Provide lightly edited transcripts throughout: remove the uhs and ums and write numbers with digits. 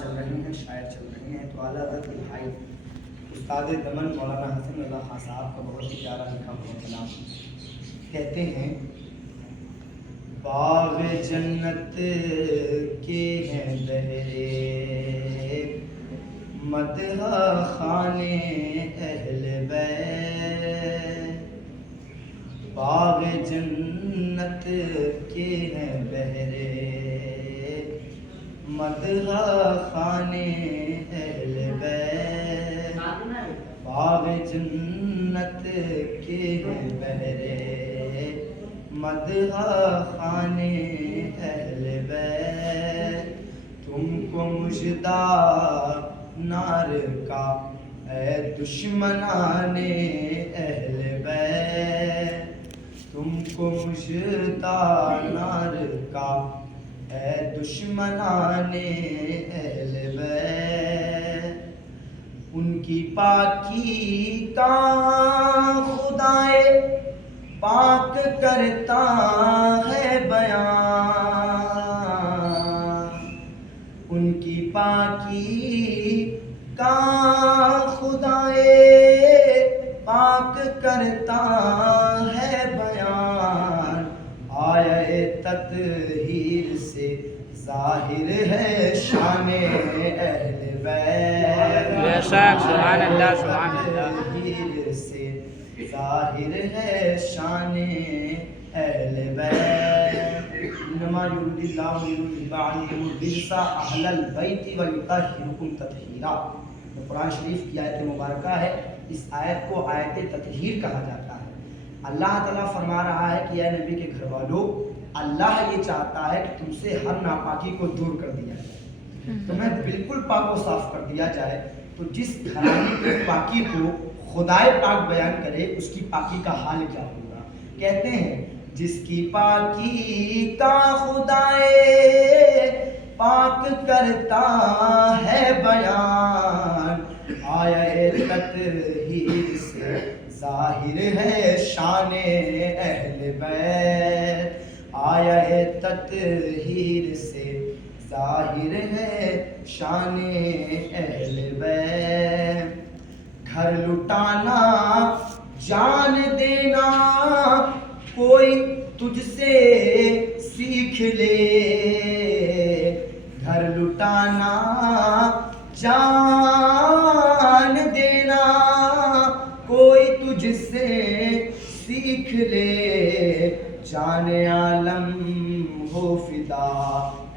چل رہے ہیں، شاعر چل رہے ہیں، تو اعلیٰ حضرت کے بھائی استاد دمن مولانا حسن اللہ خان صاحب کا بہت ہی پیارا لکھا ہوا کلام کہتے ہیں: باغ جنت کے ہیں بہرے مدح خانے اہل بیت، باغ جنت کے ہیں بہرے مدح خانے اہل بیت، باغ جنت کے ہیں بہرے مدح خانے اہل بیت، تم کو مژدہ نار کا اے دشمنان اہل بیت، تم کو مژدہ نار کا اے دشمنان اہل بیت، ان کی پاکی کا خدائے پاک کرتا ہے بیان، ان کی پاکی کا خدائے پاک کرتا ہے بیان، آیے تطہیر سے ظاہر ہے شان اہل بیت، بے شک سبحان اللہ سبحان اللہ، تطہیر سے ظاہر ہے شان اہل بیت، انما یرید اللہ لیذہب عنکم الرجس اہل البیت ویطہرکم تطہیرا۔ قرآن شریف کی آیت مبارکہ ہے، اس آیت کو آیت تطہیر کہا جاتا ہے۔ اللہ تعالیٰ فرما رہا ہے کہ اے نبی کے گھر والوں، اللہ یہ چاہتا ہے کہ تم سے ہر ناپاکی کو دور کر دیا جائے، تمہیں بالکل پاک و صاف کر دیا جائے۔ تو جس گھرانے کی پاکی کو خدائے پاک بیان کرے، اس کی پاکی کا حال کیا ہوگا؟ کہتے ہیں جس کی پاکی کا خدائے پاک کرتا ہے بیان، آیے تطہیر سے ظاہر ہے شان اہل بیت، آیے تطہیر سے ظاہر ہے شان اہل بیت، گھر لٹانا جان دینا کوئی تجھ سے سیکھ لے، گھر لٹانا جان دینا کوئی تجھ سے سیکھ لے، جان عالم ہو فدا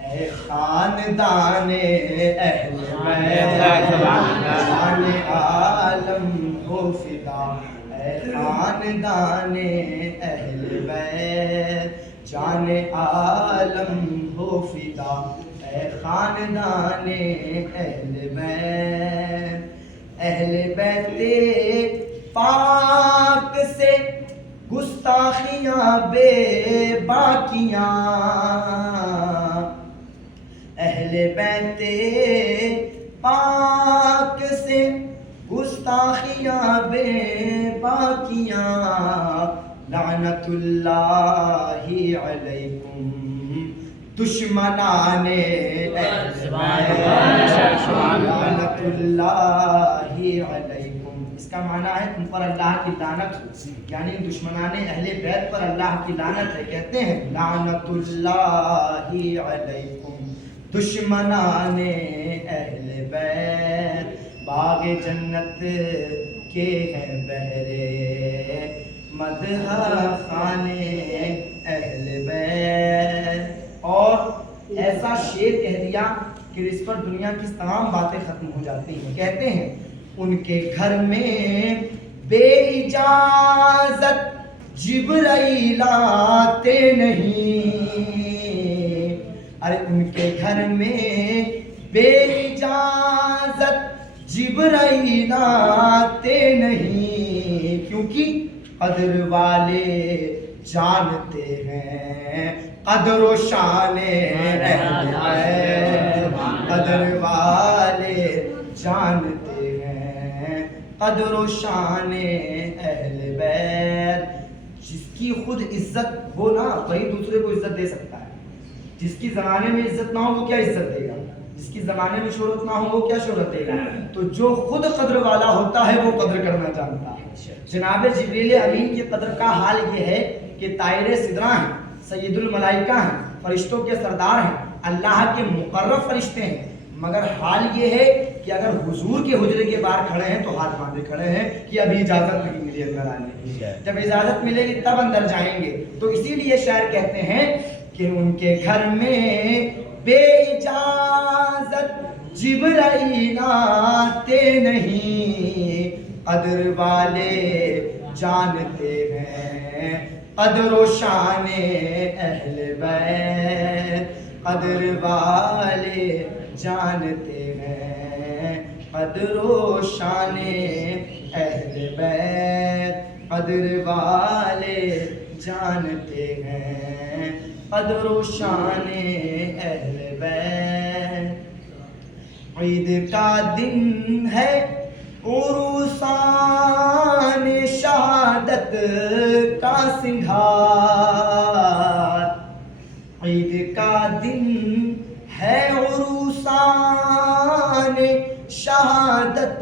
اے خاندان اہل بیت، جان عالم ہو فدا اے خاندان اہل بیت، جان عالم ہو فدا اے خاندان اہل بیت، اہل بیت پاک سے گستاخیاں بے باکیاں، اہل بیت پاک سے گستاخیاں بے باکیاں، لعنت اللہ علیکم دشمنان اہل بیت، لعنت اللہ علیکم، اس کا معنی ہے تم پر اللہ کی لعنت ہو، یعنی دشمنان اہل بیت پر اللہ کی لعنت ہے۔ کہتے ہیں لعنت اللہ علیکم دشمنان اہل بیت، باغ جنت کے ہیں بہرے مدح خانے اہل بیت، اور ایسا شعر کہہ دیا کہ اس پر دنیا کی تمام باتیں ختم ہو جاتی ہیں۔ کہتے ہیں ان کے گھر میں بے اجازت جبرائیل آتے نہیں، ارے ان کے گھر میں بے اجازت جبرائیل آتے نہیں، کیونکہ قدر والے جانتے ہیں قدر و شان اہل بیت، قدر والے جانتے ہیں قدر و شان اہل بیت، جس کی خود عزت ہو نا وہی دوسرے کو عزت دے سکتا ہے، جس کی زمانے میں عزت نہ ہو وہ کیا عزت دے گا؟ جس کی زمانے میں شہرت نہ ہو وہ کیا شہرت دے گا؟ تو جو خود قدر والا ہوتا ہے وہ قدر کرنا جانتا ہے۔ جناب جبریل امین کی قدر کا حال یہ ہے کہ طائر سدرہ ہیں، سید الملائکہ ہیں، فرشتوں کے سردار ہیں، اللہ کے مقرب فرشتے ہیں، مگر حال یہ ہے کہ اگر حضور کے حجرے کے باہر کھڑے ہیں تو ہاتھ باندھے کھڑے ہیں کہ ابھی اجازت نہیں ملی اندر آنے کی، جب اجازت ملے گی تب اندر جائیں گے۔ تو اسی لیے شاعر کہتے ہیں کہ ان کے گھر میں بے اجازت جبرائیل آتے نہیں، قدر والے جانتے ہیں قدر و شان اہل بیت، قدر والے جانتے ہیں قدر و شان اہل بیت، قدر والے جانتے ہیں قدر و شان اہل بیت۔ عید کا دن ہے عرسان شہادت کا سنگھار، عید کا دن ہے عرسان شہادت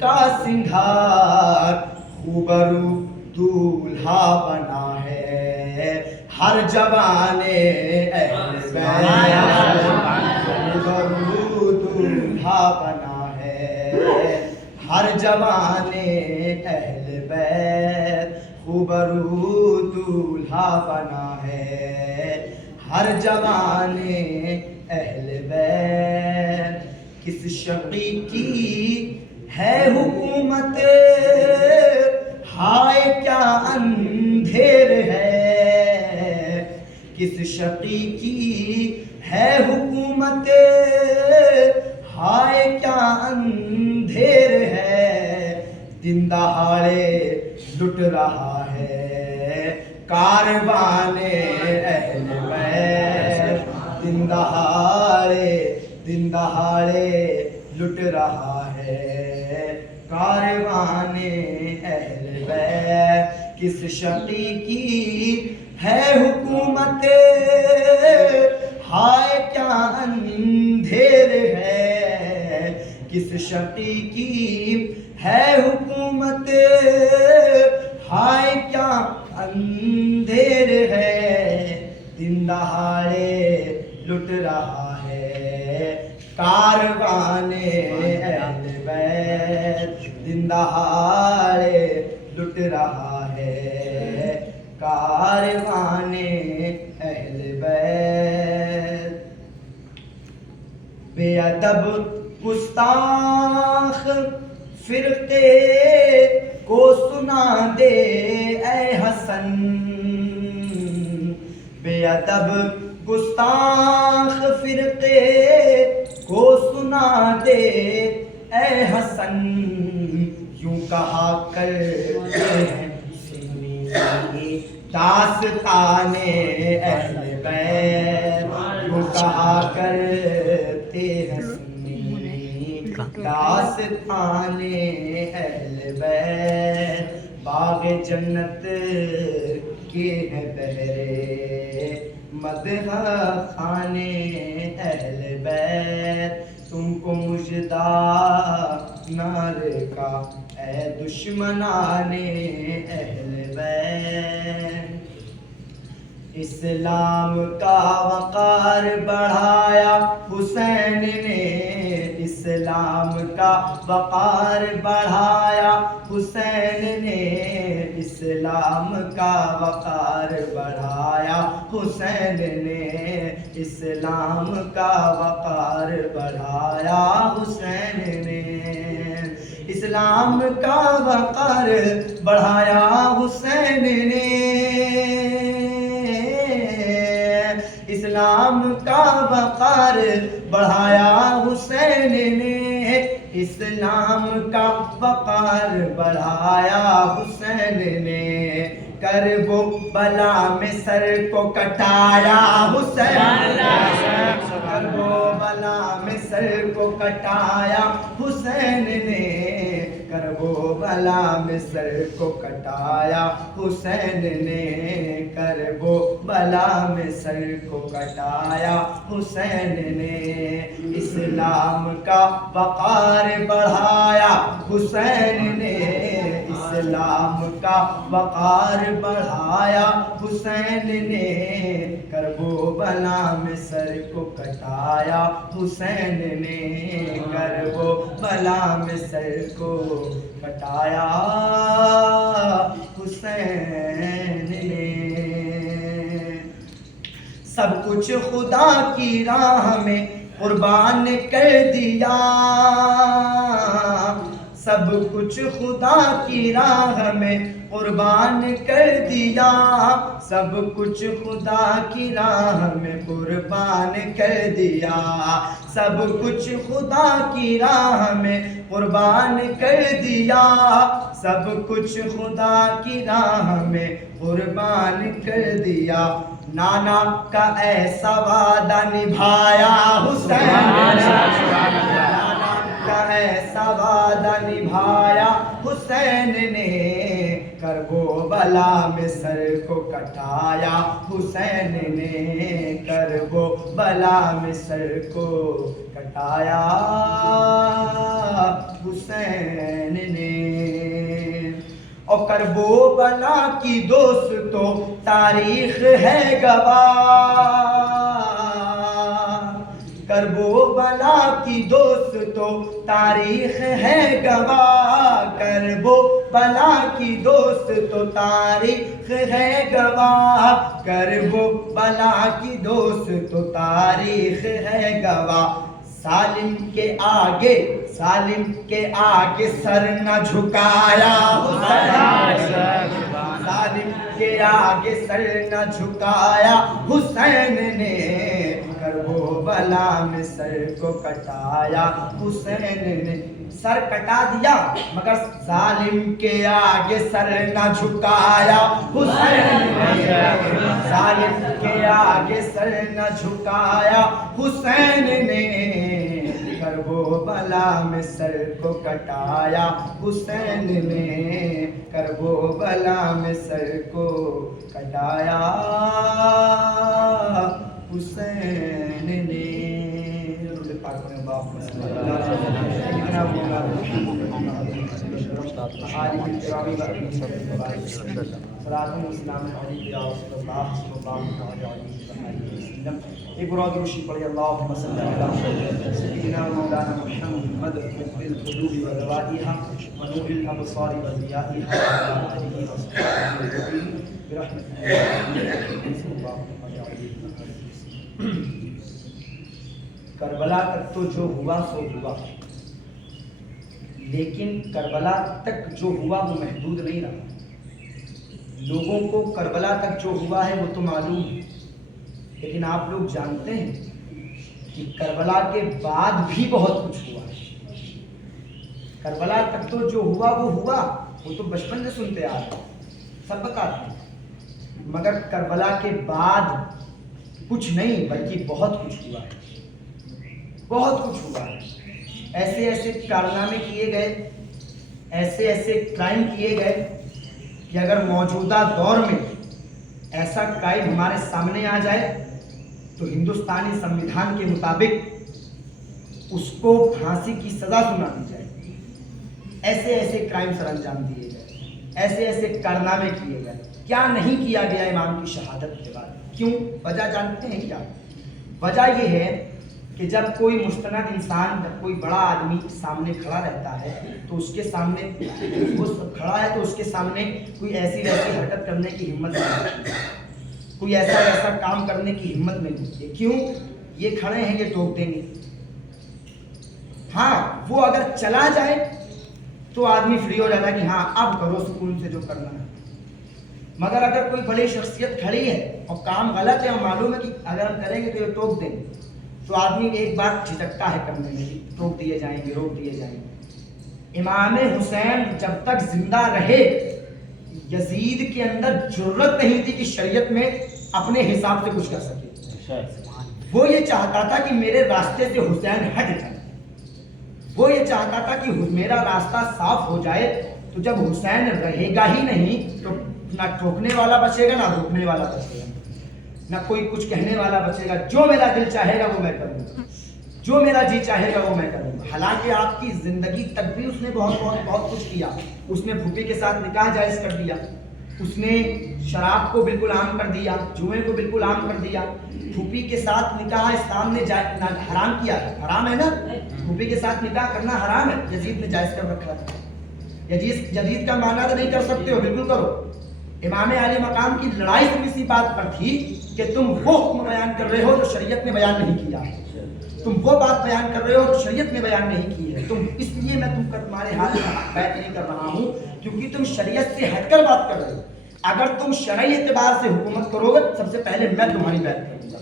کا سنگھار، خوبرو دولہا بنا ہے ہر جوان اہل بیت، خوبرو دولہا بنا ہے ہر جوان اہل بیت، خوبرو دولہا بنا ہے ہر جوان اہل بیت۔ کس شقی کی ہے حکومت ہائے کیا اندھیر ہے، کس شقی کی ہے حکومت ہائے کیا اندھیر ہے، دن دہاڑے لٹ رہا ہے کاروان اہل بیت، دن دہاڑے لٹ رہا ہے کاروان اہل بیت۔ کس شقی کی ہے حکومت ہائے کیا اندھیر ہے، کس شقی کی ہے حکومت ہائے کیا اندھیر ہے، دن دہاڑے لٹ رہا ہے کاروان اہل بیت، دن دہاڑے لٹ رہا ہے کاروان اہل بیت۔ بے ادب گستاخ فرقے کو سنا دے اے حسن، بے ادب گستاخ فرقے کو سنا دے اے حسن، یوں کہا کرتے ہیں سنی داستان اہل بیت، یوں کہا کرتے ہیں سنی داستان اہل بیت، باغ جنت کے ہیں بہرے مدح خانے اہل بیت، تم کو مژدہ نار کا اے دشمنان اہل بیت۔ اسلام کا وقار بڑھایا حسین نے، اسلام کا وقار بڑھایا حسین نے، اسلام کا وقار بڑھایا حسین نے، اسلام کا وقار بڑھایا حسین نے، اسلام کا وقار بڑھایا حسین نے، اسلام کا وقار بڑھایا حسین نے، اسلام کا وقار بڑھایا حسین نے، کربلا میں سر کو کٹایا حسین نے، کربلا میں سر کو کٹایا حسین نے، کربلا بلا میں سر کو کٹایا حسین نے، کربو بلا میں سر کو کٹایا حسین نے، اسلام کا وقار بڑھایا حسین نے، اسلام کا وقار بڑھایا حسین نے، کربو بلا میں سر کو کٹایا حسین نے، کربو بلا میں سر کو کٹایا حسین نے۔ سب کچھ خدا کی راہ میں قربان کر دیا، سب کچھ خدا کی راہ میں قربان کر دیا، سب کچھ خدا کی راہ میں قربان کر دیا، سب کچھ خدا کی راہ میں قربان کر دیا، سب کچھ خدا کی راہ میں قربان کر دیا، نانا کا ایسا وعدہ نبھایا حسین نے، نانا کا ایسا وعدہ نبھایا حسین نے، کربو بلا میں سر کو کٹایا حسین نے، کربو بلا میں سر کو کٹایا حسین نے۔ اور کربو بلا کی دوستو تاریخ ہے گواہ، کربو بلا کی دوستو تاریخ ہے گواہ، کربو بلا کی دوستو تاریخ ہے گواہ، کربو بلا کی دوستو تاریخ ہے گواہ، سالم کے آگے سر نہ جھکایا حسین، سالم کے آگے سر نہ جھکایا حسین نے، کربو بلا میں سر کو کٹایا حسین نے، سر کٹا دیا مگر ظالم کے آگے سر نہ جھکایا حسین نے، ظالم کے آگے سر نہ جھکایا حسین نے، کربو بلا میں سر کو کٹایا حسین نے، کربو بلا میں سر کو کٹایا حسین نے۔ ایک براد روشی پڑھی، اللہم صلی علی سیدنا مولانا محمد بالقلوب ودوائها ونور الابصار وضیائها وعلى آلہ وصحبہ برحمتہ کربلا تک تو جو ہوا سو ہوا، لیکن کربلا تک جو ہوا وہ محدود نہیں رہا، لوگوں کو کربلا تک جو ہوا ہے وہ تو معلوم ہے، لیکن آپ لوگ جانتے ہیں کہ کربلا کے بعد بھی بہت کچھ ہوا ہے۔ کربلا تک تو جو ہوا وہ ہوا، وہ تو بچپن سے سنتے آ رہے ہیں، سب بتاتے ہیں، مگر کربلا کے بعد کچھ نہیں بلکہ بہت کچھ ہوا ہے، بہت کچھ ہوا ہے۔ ایسے ایسے کارنامے کیے گئے، ایسے ایسے کرائم کیے گئے کہ اگر موجودہ دور میں ایسا کرائم ہمارے سامنے آ جائے تو ہندوستانی سمویدھان کے مطابق اس کو پھانسی کی سزا سنا دی جائے۔ ایسے ایسے کرائم سر انجام دیے گئے، ایسے ایسے کارنامے کیے گئے، کیا نہیں کیا گیا امام کی شہادت کے بعد؟ کیوں؟ وجہ جانتے ہیں کیا؟ وجہ یہ ہے کہ جب کوئی مستند انسان، جب کوئی بڑا آدمی سامنے کھڑا رہتا ہے تو اس کے سامنے وہ کھڑا ہے تو اس کے سامنے کوئی ایسی ویسی حرکت کرنے کی ہمت نہیں ہوتی، کوئی ایسا ویسا کام کرنے کی ہمت نہیں ہوتی۔ کیوں؟ یہ کھڑے ہیں، یہ ٹوک دیں گے۔ ہاں وہ اگر چلا جائے تو آدمی فری ہو جاتا ہے کہ ہاں اب کرو سکون سے جو کرنا ہے، مگر اگر کوئی بڑی شخصیت کھڑی ہے اور کام غلط ہے اور معلوم ہے کہ اگر ہم کریں گے تو یہ ٹوک دیں گے، تو آدمی ایک بار جھجکتا ہے کرنے میں، روک دیے جائیں گے، روک دیے جائیں گے۔ امام حسین جب تک زندہ رہے یزید کے اندر جرت نہیں تھی کہ شریعت میں اپنے حساب سے کچھ کر سکے۔ وہ یہ چاہتا تھا کہ میرے راستے سے حسین ہٹ جائے، وہ یہ چاہتا تھا کہ میرا راستہ صاف ہو جائے تو جب حسین رہے گا ہی نہیں تو نہ ٹھوکنے والا بچے گا نہ روکنے والا بچے گا، نہ کوئی کچھ کہنے والا بچے گا. جو میرا دل چاہے گا وہ میں کروں گا، جو میرا جی چاہے گا وہ میں کروں گا. حالانکہ آپ کی زندگی تک بھی اس نے بہت کچھ کیا. اس نے پھوپھی کے ساتھ نکاح جائز کر دیا، اس نے شراب کو بالکل عام کر دیا، جوئے کو بالکل عام کر دیا. پھوپھی کے ساتھ نکاح اسلام نے حرام کیا، حرام ہے نا، پھوپھی کے ساتھ نکاح کرنا حرام ہے. یزید نے جائز کر رکھا تھا. یزید کا معنی تو نہیں کر سکتے ہو، بالکل کرو. امام علی مقام کی لڑائی صرف اسی بات پر تھی کہ تم وہ حکم بیان کر رہے ہو جو شریعت نے بیان نہیں کیا، تم وہ بات بیان کر رہے ہو جو شریعت نے بیان نہیں کی ہے. تم اس لیے میں تمہارے ہاتھ میں بیعت نہیں کر رہا ہوں کیونکہ تم شریعت سے ہٹ کر بات کر رہے ہو. اگر تم شرعی اعتبار سے حکومت کرو گے سب سے پہلے میں تمہاری بیعت کروں گا.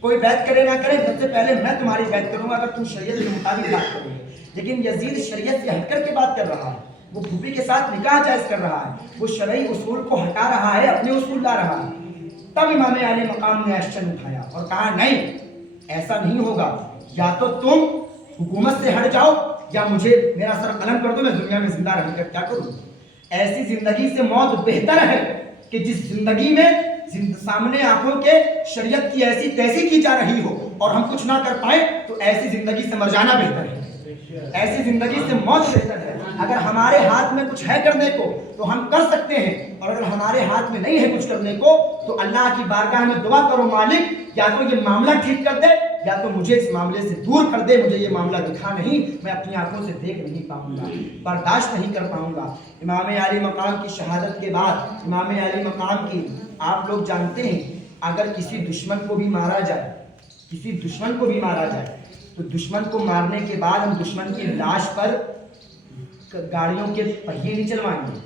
کوئی بیعت کرے نہ کرے سب سے پہلے میں تمہاری بیعت کروں گا اگر تم شریعت کے مطابق بات کرو گے. لیکن یزید شریعت سے ہٹ کر کے بات کر رہا ہے، وہ پھوپھی کے ساتھ نکاح جائز کر رہا ہے، وہ شرعی اصول کو ہٹا رہا ہے، اپنے اصول لا رہا ہے. تب امام علی مقام نے ایکشن اٹھایا اور کہا نہیں ایسا نہیں ہوگا، یا تو تم حکومت سے ہٹ جاؤ یا مجھے میرا سر قلم کر دو، میں دنیا میں زندہ رہ کر کیا کروں. ایسی زندگی سے موت بہتر ہے کہ جس زندگی میں سامنے آنکھوں کے شریعت کی ایسی تیسی کی جا رہی ہو اور ہم کچھ نہ کر پائیں تو ایسی زندگی سے مر جانا بہتر ہے، ایسی زندگی سے موت بہتر ہے. اگر ہمارے ہاتھ میں کچھ ہے کرنے کو تو ہم کر سکتے ہیں، اور اگر ہمارے ہاتھ میں نہیں ہے کچھ کرنے کو تو اللہ کی بارگاہ میں دعا کرو مالک یا تو یہ معاملہ ٹھیک کر دے یا تو مجھے اس معاملے سے دور کر دے. مجھے یہ معاملہ دکھا نہیں، میں اپنی آنکھوں سے دیکھ نہیں پاؤں گا، برداشت نہیں کر پاؤں گا. امام علی مقام کی شہادت کے بعد امام علی مقام کی آپ لوگ جانتے ہیں اگر کسی دشمن کو بھی مارا جائے، کسی دشمن کو بھی مارا جائے تو دشمن کو مارنے کے بعد ہم دشمن کی لاش پر گاڑیوں کے پہیے نہیں چلوائیں گے.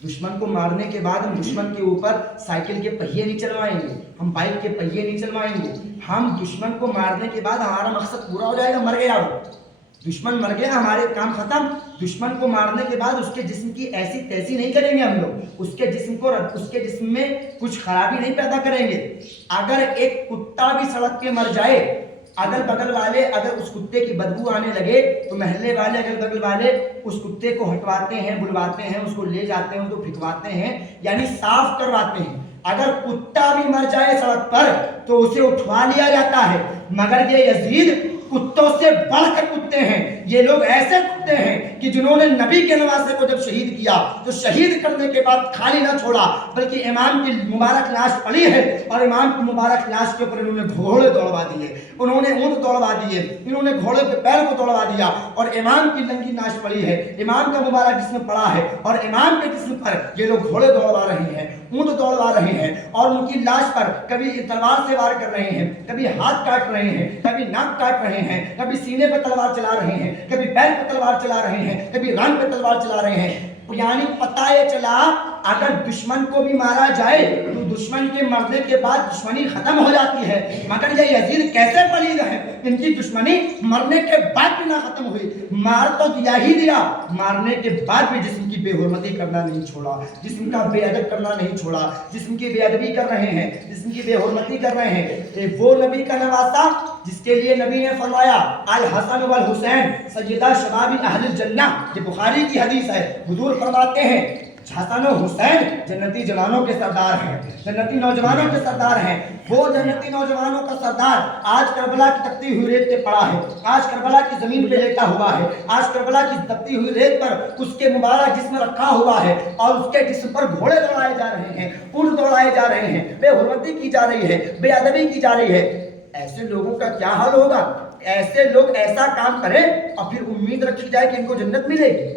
دشمن کو مارنے کے بعد ہم دشمن کے اوپر سائیکل کے پہیے نہیں چلوائیں گے، ہم بائک کے پہیے نہیں چلوائیں گے. ہم دشمن کو مارنے کے بعد ہمارا مقصد پورا ہو جائے گا، مر گیا وہ دشمن، مر گیا، ہمارے کام ختم. دشمن کو مارنے کے بعد اس کے جسم کی ایسی تیسی نہیں کریں گے ہم لوگ، اس کے جسم میں کچھ خرابی نہیں پیدا کریں گے. اگر ایک کتا بھی سڑک پہ مر جائے، اگل بگل والے اگر اس کتے کی بدبو آنے لگے تو محلے والے اگل بگل والے اس کتے کو ہٹواتے ہیں، بلواتے ہیں، اس کو لے جاتے ہیں، اس کو پھینکواتے ہیں، یعنی صاف کرواتے ہیں. اگر کتا بھی مر جائے سڑک پر تو اسے اٹھوا لیا جاتا ہے. مگر یہ یزید کتوں سے بڑھ کر کتے ہیں. یہ لوگ ایسے کتے ہیں کہ جنہوں نے نبی کے نواسے کو جب شہید کیا تو شہید کرنے کے بعد خالی نہ چھوڑا بلکہ امام کی مبارک لاش پڑی ہے اور امام کی مبارک لاش کے اوپر انہوں نے گھوڑے دوڑوا دیے، انہوں نے اونٹ دوڑوا دیے، انہوں نے گھوڑے کے پیر کو دوڑوا دیا اور امام کی ننگی لاش پڑی ہے، امام کا مبارک جسم پڑا ہے اور امام کے جسم پر یہ لوگ گھوڑے دوڑوا رہے ہیں، اونٹ دوڑوا رہے ہیں اور ان کی لاش پر کبھی تلوار سے وار کر رہے ہیں، کبھی ہاتھ کاٹ رہے ہیں، کبھی ناک کاٹ رہے ہیں، کبھی سینے پہ تلوار چلا رہے ہیں، کبھی پیر پہ تلوار چلا رہے ہیں، کبھی ران پہ تلوار چلا رہے ہیں. یعنی پتہ یہ چلا اگر دشمن کو بھی مارا جائے تو دشمن کے مرنے کے بعد دشمنی ختم ہو جاتی ہے. مگر یہ یزید کیسے پلید ہے، ان کی دشمنی مرنے کے بعد بھی نہ ختم ہوئی. مار تو دیا ہی دیا، مارنے کے بعد بھی جسم کی بے حرمتی کرنا نہیں چھوڑا، جسم کا بے ادب کرنا نہیں چھوڑا. جسم کی بے ادبی کر رہے ہیں، جسم کی بے حرمتی کر رہے ہیں. وہ نبی کا نواسا جس کے لیے نبی نے فرمایا الحسن والحسین سیدہ شباب اہل الجنہ، یہ بخاری کی حدیث ہے. حضور فرماتے ہیں حسن و حسین جنتی جوانوں کے سردار ہیں، جنتی نوجوانوں کے سردار ہیں. وہ جنتی نوجوانوں کا سردار آج کربلا کی تپتی ہوئی ریت پہ پڑا ہے، آج کربلا کی زمین پہ لیٹا ہوا ہے، آج کربلا کی تپتی ہوئی ریت پر اس کے مبارک جسم رکھا ہوا ہے اور اس کے جسم پر گھوڑے دوڑائے جا رہے ہیں، اونٹ دوڑائے جا رہے ہیں، بے حرمتی کی جا رہی ہے، بے ادبی کی جا رہی ہے. ایسے لوگوں کا کیا حال ہوگا؟ ایسے لوگ ایسا کام کریں اور پھر امید رکھی جائے کہ ان کو جنت ملے گی،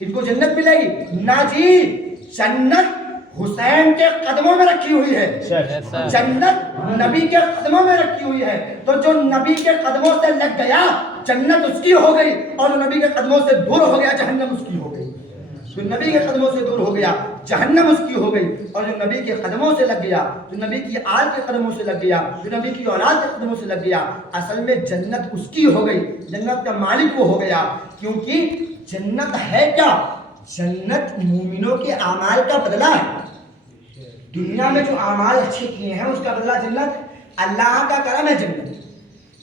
ان کو جنت ملے گی؟ نہ جی، جنت حسین کے قدموں میں رکھی ہوئی ہے، جنت نبی کے قدموں میں رکھی ہوئی ہے. تو جو نبی کے قدموں سے لگ گیا جنت اس کی ہو گئی، اور جو نبی کے قدموں سے دور ہو گیا جہنم اس کی ہو گئی. جو نبی کے قدموں سے دور ہو گیا جہنم اس کی ہو گئی، اور جو نبی کے قدموں سے لگ گیا، جو نبی کی آل کے قدموں سے لگ گیا، جو نبی کی اولاد کے قدموں سے لگ گیا، اصل میں جنت اس کی ہو گئی، جنت کا مالک وہ ہو گیا. کیونکہ جنت ہے کیا؟ جنت مومنوں کے اعمال کا بدلہ ہے. دنیا میں جو اعمال اچھے کیے ہیں اس کا بدلہ جنت. اللہ کا کرم ہے جنت،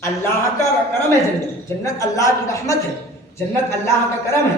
اللہ کا کرم ہے جنت. جنت اللہ کی رحمت ہے، جنت اللہ کا کرم ہے.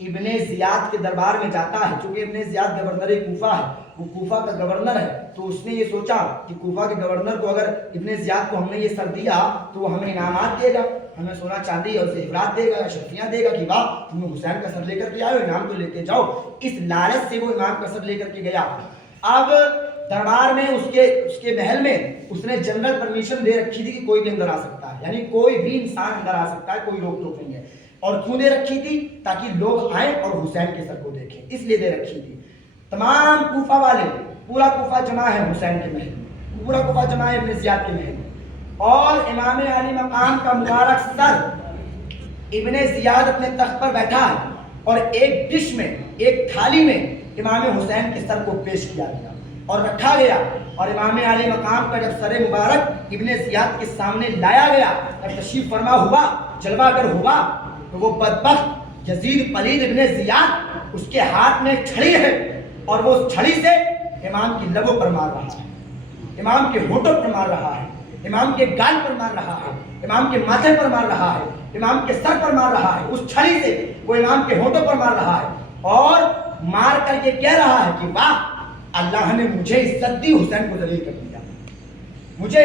ابن زیاد کے دربار میں جاتا ہے، چونکہ ابن زیاد گورنر کوفہ ہے، وہ کوفہ کا گورنر ہے، تو اس نے یہ سوچا کہ کوفہ کے گورنر کو اگر ابن زیاد کو ہم نے یہ سر دیا تو وہ ہمیں انعامات دے گا، ہمیں سونا چاندی اور زیورات دے گا یا شفیاں دے گا کہ واہ تم حسین کا سر لے کر کے آئے ہو، انعام تو لے کے جاؤ۔ اس لالچ سے وہ امام کا سر لے کر کے گیا۔ اب دربار میں اس کے محل میں اس نے جنرل پرمیشن دے رکھی تھی کہ کوئی بھی اندر آ سکتا ہے، یعنی کوئی بھی انسان اندر آ سکتا ہے، کوئی روک ٹوک نہیں ہے۔ اور کیوں دے رکھی تھی؟ تاکہ لوگ آئیں اور حسین کے سر کو دیکھیں، اس لیے دے رکھی تھی۔ تمام کوفہ والے، پورا کوفہ جمع ہے حسین کے محل میں، پورا کوفہ جمع ہے ابن زیاد کے محل میں، اور امام علی مقام کا مبارک سر ابن زیاد اپنے تخت پر بیٹھا ہے، اور ایک ڈش میں، ایک تھالی میں امام حسین کے سر کو پیش کیا گیا اور رکھا گیا۔ اور امام علی مقام کا جب سر مبارک ابن زیاد کے سامنے لایا گیا اور تشریف فرما ہوا، جلوہ گر ہوا، تو وہ بدبخت یزید پلید ابن زیاد، اس کے ہاتھ میں چھڑی ہے، اور وہ اس چھڑی سے امام کی لبوں پر مار رہا ہے، امام کے ہونٹوں پر مار رہا ہے، امام کے گال پر مار رہا ہے، امام کے ماتھے پر مار رہا ہے، امام کے سر پر مار رہا ہے۔ اس چھڑی سے وہ امام کے ہونٹوں پر مار رہا ہے، اور مار کر کے کہہ رہا ہے کہ واہ اللہ نے مجھے عزت دی، حسین کو ذلیل کر دیا، مجھے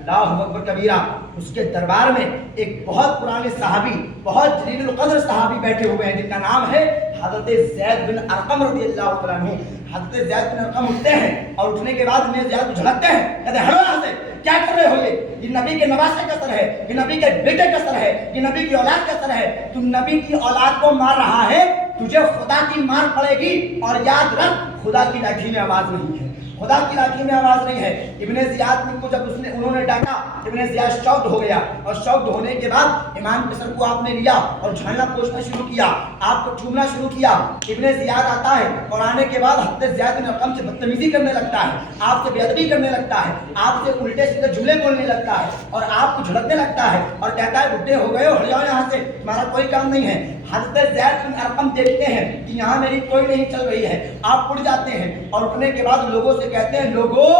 اللہ اکبر کبیرہ۔ اس کے دربار میں ایک بہت پرانے صحابی، بہت جلیل القدر صحابی بیٹھے ہوئے ہیں، جن کا نام ہے حضرت زید بن ارقم رضی اللہ عنہ۔ حضرت زید بن ارقم اٹھتے ہیں، اور اٹھنے کے بعد ابن زیاد کو جھڑکتے ہیں، کہتے ہیں ہٹو یہاں سے، کیا کر رہے ہو؟ یہ نبی کے نواسے کا سر ہے، یہ نبی کے بیٹے کا سر ہے، یہ نبی کی اولاد کا سر ہے، تم نبی کی اولاد کو مار رہا ہے، تجھے خدا کی مار پڑے گی، اور یاد رکھ خدا کی لاٹھی میں آواز نہیں ہے، خدا کی لاٹھی میں آواز نہیں ہے۔ ابن زیاد کو جب انہوں نے ڈانٹا، ابن زیاد شاکڈ ہو گیا، اور شاکڈ ہونے کے بعد امام کے سر کو آپ نے لیا اور جھاڑنا پوچھنا شروع کیا، آپ کو چومنا شروع کیا۔ ابن زیاد آتا ہے، اور آنے کے بعد حضرت زید بن ارقم سے بدتمیزی کرنے لگتا ہے، آپ سے بے ادبی کرنے لگتا ہے، آپ سے الٹے سیدھے جملے بولنے لگتا ہے، اور آپ کو جھڑکنے لگتا ہے، اور کہتا ہے بڈھے ہو گئے ہو، ہٹ جاؤ یہاں سے، تمہارا کوئی کام نہیں ہے۔ حضرت زید بن ارقم دیکھتے ہیں کہ یہاں میری کوئی نہیں چل رہی ہے، آپ اٹھ جاتے ہیں، اور اٹھنے کے بعد لوگوں سے کہتے ہیں لوگوں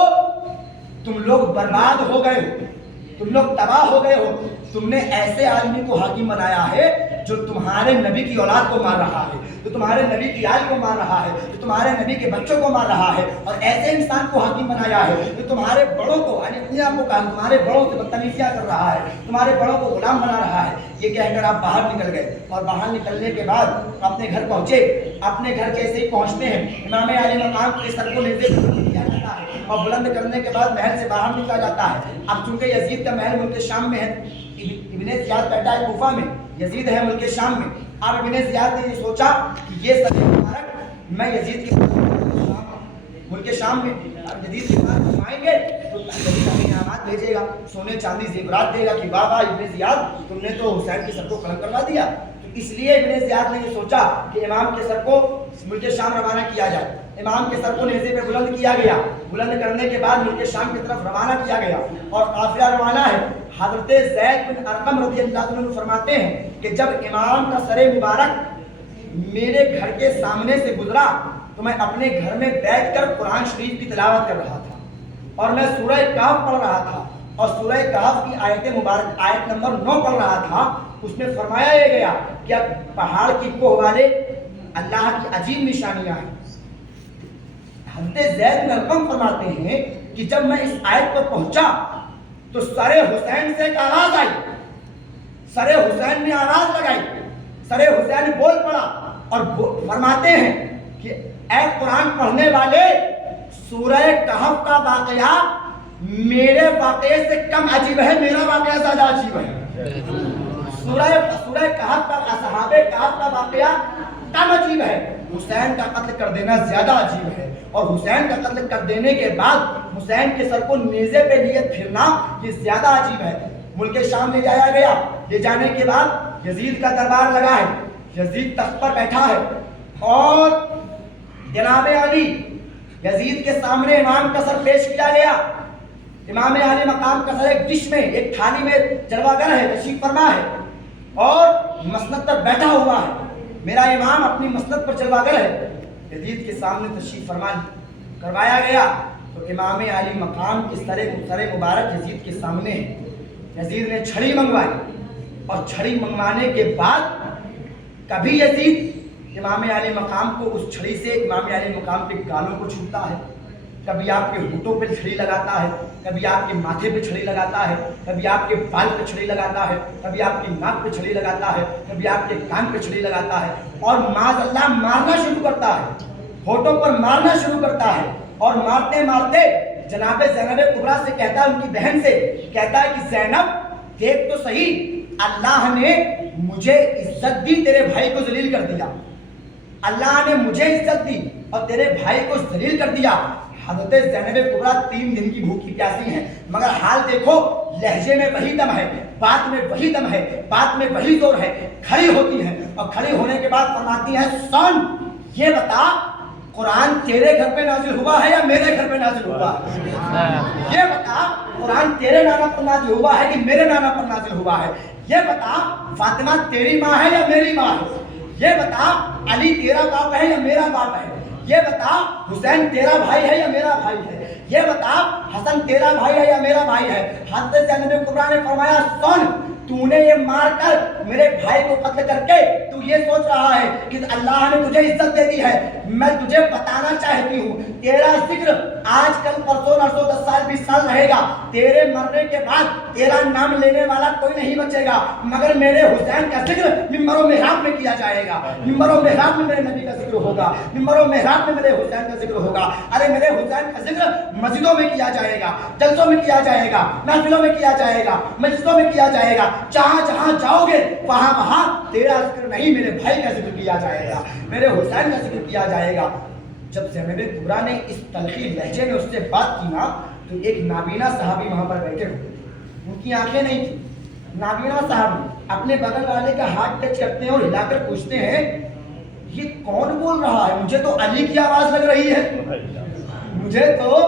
تم لوگ برباد ہو گئے ہو، تم لوگ تباہ ہو گئے ہو، تم نے ایسے آدمی کو حاکم بنایا ہے جو تمہارے نبی کی اولاد کو مار رہا ہے، جو تمہارے نبی کی آل کو مار رہا ہے، جو تمہارے نبی کے بچوں کو مار رہا ہے، اور ایسے انسان کو حاکم بنایا ہے جو تمہارے بڑوں کو، یعنی اپنے آپ کو کہا تمہارے بڑوں سے بدتمیزیاں کر رہا ہے، تمہارے بڑوں کو غلام بنا رہا ہے۔ یہ کہہ کر آپ باہر نکل گئے، اور باہر نکلنے کے بعد اپنے گھر پہنچے۔ اپنے گھر جیسے ہی پہنچتے ہیں، امام علی مقام کے سر کو نیزے پر کیا جاتا ہے، اور بلند کرنے کے بعد محل سے باہر نکلا جاتا ہے۔ اب چونکہ یزید کا محل ملک شام میں ہے، ابن زیاد بیٹھا ہے کوفہ میں، یزید ہے ملک شام میں۔ اب ابن زیاد نے یہ سوچا کہ یہ سر مبارک میں یزید کے ملک شام میں یزید کے پاس گھمائیں گے تو یزید ہمیں انعامات بھیجے گا، سونے چاندی زیورات دے گا کہ واہ واہ ابن زیاد تم نے تو حسین کے سر کو قلم کروا دیا۔ تو اس لیے ابن زیاد نے یہ سوچا کہ امام کے سر کو ملک شام روانہ کیا جائے۔ امام کے سر کو نیزے پہ بلند کیا گیا، بلند کرنے کے بعد ملک شام کی طرف روانہ کیا گیا، اور قافلہ روانہ ہے۔ حضرت زید بن ارقم رضی اللہ عنہ فرماتے ہیں کہ جب امام کا سر مبارک میرے گھر کے سامنے سے گزرا تو میں اپنے گھر میں بیٹھ کر قرآن شریف کی تلاوت کر رہا تھا، اور میں سورہ کہف پڑھ رہا تھا، اور سورہ کہف کی آیت مبارک آیت نمبر 9 پڑھ رہا تھا۔ اس میں فرمایا یہ گیا کہ اب پہاڑ کی کوہ والے اللہ کی عجیب نشانیاں ہیں۔ حضرت زید بن ارقم فرماتے ہیں کہ جب میں اس آیت پر پہنچا تو سر حسین سے ایک آواز آئی، سر حسین نے آواز لگائی، سر حسین بول پڑا، اور فرماتے ہیں کہ اے قرآن پڑھنے والے، سورہ کہف کا واقعہ میرے واقعے سے کم عجیب ہے، میرا واقعہ زیادہ عجیب ہے۔ سورہ کہف کا، اصحاب کہف کا واقعہ کم عجیب ہے، حسین کا قتل کر دینا زیادہ عجیب ہے، اور حسین کا قتل کر دینے کے بعد حسین کے سر کو نیزے پہ لیے پھرنا یہ زیادہ عجیب ہے۔ ملک شام لے جایا گیا، لے جانے کے بعد یزید کا دربار لگا ہے، یزید تخت پر بیٹھا ہے، اور جناب علی یزید کے سامنے امام کا سر پیش کیا گیا۔ امام علی مقام کا سر ایک ڈش میں، ایک تھالی میں جلوہ گر ہے، تشریف فرما ہے، اور مسند پر بیٹھا ہوا ہے، میرا امام اپنی مسند پر جلوہ گر ہے۔ یزید کے سامنے تشریف فرما کروایا گیا تو امام علی مقام کے سر مبارک یزید کے سامنے ہے۔ یزید نے چھڑی منگوائی، اور چھڑی منگوانے کے بعد کبھی یزید امام علی مقام کو اس چھڑی سے امام علی مقام کے گالوں کو چھوٹتا ہے، کبھی آپ کے ہونٹوں پہ چھڑی لگاتا ہے، کبھی آپ کے ماتھے پہ چھڑی لگاتا ہے، کبھی آپ کے بال پہ چھڑی لگاتا ہے، کبھی آپ کی ناک پہ چھڑی لگاتا ہے، کبھی آپ کے کان پہ چھڑی لگاتا ہے، اور معاذ اللہ مارنا شروع کرتا ہے، ہونٹوں پر مارنا شروع کرتا ہے، اور مارتے مارتے جناب زینب کبریٰ سے کہتا ہے، ان کی بہن سے کہتا ہے کہ زینب دیکھ تو صحیح، اللہ نے مجھے عزت دی، تیرے بھائی کو ذلیل کر دیا، اللہ نے مجھے عزت دی اور تیرے بھائی کو ذلیل کر دیا۔ حضرت زینب کبریٰ 3 دن کی بھوکی پیاسی ہیں، مگر حال دیکھو، لہجے میں وہی دم ہے، بات میں وہی دم ہے، بات میں وہی زور ہے، کھڑی ہوتی ہیں اور کھڑی ہونے کے بعد فرماتی ہیں، سن یہ بتا قرآن تیرے گھر پہ نازل ہوا ہے یا میرے گھر پہ نازل ہوا ہے؟ یہ بتا قرآن تیرے نانا پر نازل ہوا ہے کہ میرے نانا پر نازل ہوا ہے؟ یہ بتا فاطمہ تیری ماں ہے یا میری ماں ہے؟ یہ بتا علی تیرا باپ ہے یا میرا باپ ہے؟ یہ بتا حسین تیرا بھائی ہے یا میرا بھائی ہے؟ یہ بتا حسن تیرا بھائی ہے یا میرا بھائی ہے؟ حضرت زینب کبریٰ نے فرمایا، سن تو نے یہ مار کر میرے بھائی کو قتل کر کے تو یہ سوچ رہا ہے کہ اللہ نے تجھے عزت دے دی ہے، میں تجھے بتانا چاہتی ہوں تیرا ذکر آج کل پرسوں نرسوں 10 سال 20 سال رہے گا، تیرے مرنے کے بعد تیرا نام لینے والا کوئی نہیں بچے گا، مگر میرے حسین کا ذکر ممبر و محراب میں کیا جائے گا، ممبر و محراب میں میرے نبی کا ذکر ہوگا، ممبر و محراب میں میرے حسین کا ذکر ہوگا، ارے میرے حسین کا ذکر مسجدوں میں کیا جائے گا، جلسوں میں کیا جائے گا، محفلوں میں کیا جائے گا، مجلسوں میں کیا جائے گا، جہاں جہاں جاؤ گے وہاں وہاں تیرا ذکر نہیں میرے بھائی کا ذکر کیا جائے گا، میرے حسین کا ذکر کیا جائے گا۔ جب زینب کبریٰ نے اس تلخی لہجے میں اس سے بات کی نا تو ایک نابینا صحابی وہاں پر بیٹھے ہوئے، ان کی آنکھیں نہیں تھی، نابینا صحابی اپنے بغل والے کا ہاتھ ٹچ کرتے ہیں اور ہلا کر پوچھتے ہیں، یہ کون بول رہا ہے؟ مجھے تو علی کی آواز لگ رہی ہے، مجھے تو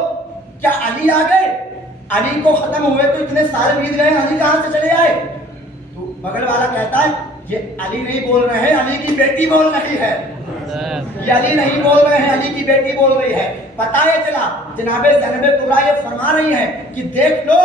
کیا علی آ گئے؟ علی کو ختم ہوئے تو اتنے سال بیت گئے، علی کہاں سے چلے آئے؟ تو بغل والا کہتا ہے، یہ علی نہیں بول رہے ہیں، علی کی بیٹی بول رہی ہے، یہ علی نہیں بول رہے ہیں، علی کی بیٹی بول رہی ہے۔ پتہ یہ چلا جناب زینب کبریٰ یہ فرما رہی ہیں کہ دیکھ لو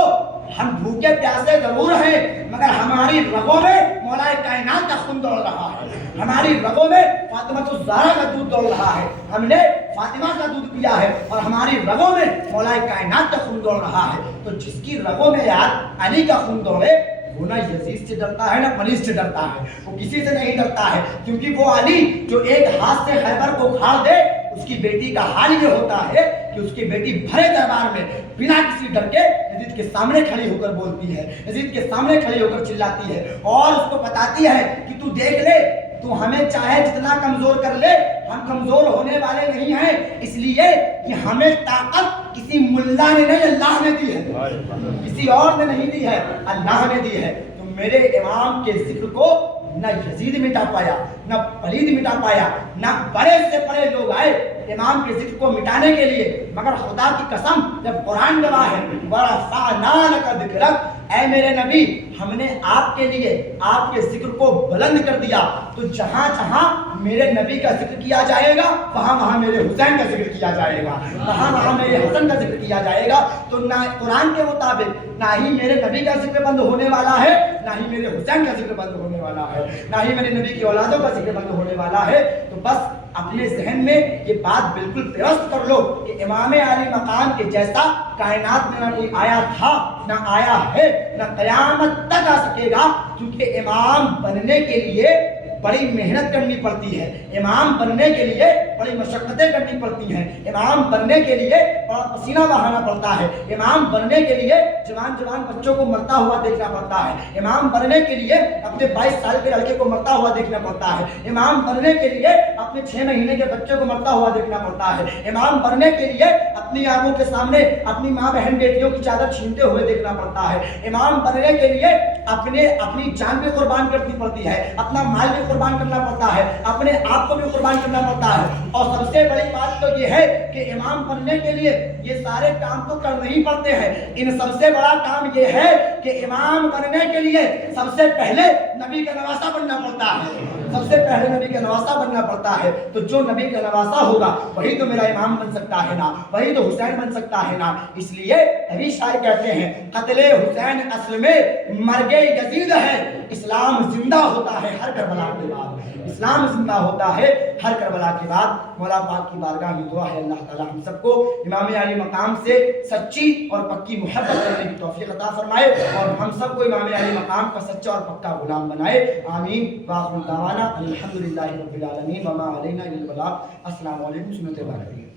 ہم بھوکے پیاسے ضرور ہیں مگر ہماری رگوں میں مولا کائنات کا خون دوڑ رہا ہے، ہماری رگوں میں فاطمہ الزہرا کا دودھ دوڑ رہا ہے، ہم نے فاطمہ کا دودھ پیا ہے اور ہماری رگوں میں مولا کائنات کا خون دوڑ رہا ہے۔ تو جس کی رگوں میں یار علی کا خون دوڑے وہ نہ یزید سے ڈرتا ہے نہ پولیس سے ڈرتا ہے، وہ کسی سے نہیں ڈرتا ہے، کیونکہ وہ علی جو ایک ہاتھ سے خیبر کو اکھاڑ دے، اس کی بیٹی کا حال یہ ہوتا ہے کہ اس کی بیٹی بھرے دربار میں بنا کسی ڈر کے یزید کے سامنے کھڑی ہو کر بولتی ہے، یزید کے سامنے کھڑی ہو کر چلاتی ہے اور اس کو بتاتی ہے کہ تو دیکھ لے، تو ہمیں چاہے جتنا کمزور کر لے، ہم کمزور ہونے والے نہیں ہیں، اس لیے کہ ہمیں طاقت کسی ملا نے نہیں اللہ نے دی ہے، کسی اور نے نہیں دی ہے، اللہ نے دی ہے۔ تو میرے امام کے ذکر کو نہ یزید مٹا پایا، نہ پلید مٹا پایا، نہ بڑے سے بڑے لوگ آئے امام کے ذکر کو مٹانے کے لیے، مگر خدا کی قسم جب قرآن گواہ ہے وَرَفَعْنَا لَكَ ذِكْرَكَ، اے میرے نبی ہم نے آپ کے لیے آپ کے ذکر کو بلند کر دیا، تو جہاں جہاں میرے نبی کا ذکر کیا جائے گا وہاں وہاں میرے حسین کا ذکر کیا جائے گا، وہاں وہاں میرے حسن کا ذکر کیا جائے گا۔ تو نہ قرآن کے مطابق نہ ہی میرے نبی کا ذکر بند ہونے والا ہے، نہ ہی میرے حسین کا ذکر بند ہونے والا ہے، نہ ہی میرے نبی کی اولادوں کا ذکر بند ہونے والا ہے۔ تو بس اپنے ذہن میں یہ بات بالکل پیوست کر لو کہ امام علی مقام کے جیسا کائنات میں نہ کوئی آیا تھا، نہ آیا ہے، نہ قیامت تک آ سکے گا، کیونکہ امام بننے کے لیے بڑی محنت کرنی پڑتی ہے، امام بننے کے لیے بڑی مشقتیں کرنی پڑتی ہیں، امام بننے کے لیے بڑا پسینہ بہانا پڑتا ہے، امام بننے کے لیے جوان جوان بچوں کو مرتا ہوا دیکھنا پڑتا ہے، امام بننے کے لیے اپنے 22 سال کے لڑکے کو مرتا ہوا دیکھنا پڑتا ہے، امام بننے کے لیے اپنے 6 مہینے کے بچے کو مرتا ہوا دیکھنا پڑتا ہے، امام بننے کے لیے اپنی آنکھوں کے سامنے اپنی ماں بہن بیٹیوں کی چادر چھینتے ہوئے دیکھنا پڑتا ہے، امام بننے کے لیے اپنی جان بھی قربان کرنی پڑتی ہے، اپنا مال بھی قربان کرنا پڑتا ہے، اپنے آپ کو بھی قربان کرنا پڑتا ہے۔ اور سب سے بڑی بات تو یہ ہے کہ امام بننے کے لیے یہ سارے کام تو کرنے ہی پڑتے ہیں، ان سب سے بڑا کام یہ ہے کہ امام بننے کے لیے سب سے پہلے نبی کا نواسہ بننا پڑتا ہے، سب سے پہلے نبی کا نواسہ بننا پڑتا ہے۔ تو جو نبی کا نواسہ ہوگا وہی تو میرا امام بن سکتا ہے نا، وہی تو حسین بن سکتا ہے نا۔ اس لیے ابھی شاعر کہتے ہیں قتل حسین اصل میں مرگ یزید ہے، اسلام زندہ ہوتا ہے ہر کربلا کے بعد، اسلام زندہ ہوتا ہے ہر کربلا کے بعد۔ مولا پاک کی بارگاہ میں دعا ہے اللہ تعالی ہم سب کو امام علی مقام سے سچی اور پکی محبت کرنے کی توفیق عطا فرمائے، اور ہم سب کو امام علی مقام کا سچا اور پکا غلام بنائے، آمین۔ وآخر دعوانا الحمدللہ رب العالمین وما علینا الا البلاغ۔ السلام علیکم، سنت بات کریے۔